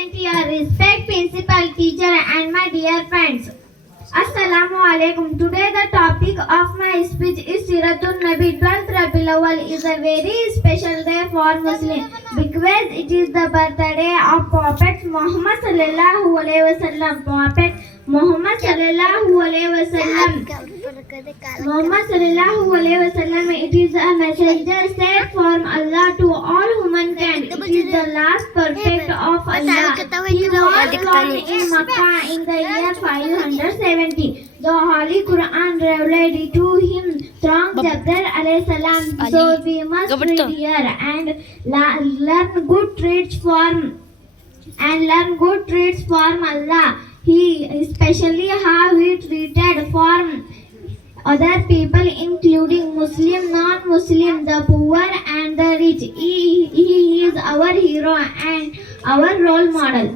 20 respect principal, teacher and my dear friends. Assalamu alaikum. Today the topic of my speech is Edemiladunabi. 12th Rabiul Awwal is a very special day for Muslims because it is the birthday of Prophet Muhammad sallallahu alaihi wasallam. Prophet Muhammad sallallahu alaihi wasallam. Muhammad sallallahu alaihi wasallam. It is a messenger sent from Allah to all humankind. It is the last prophet of Allah. He was born in Makkah in the year 570. The Holy Quran revealed to him through Jibreel alayhi salam. So we must read here and learn good traits from Allah. He especially how he treated for other people, including Muslim, non-Muslim, the poor and the rich. He is our hero and our role model.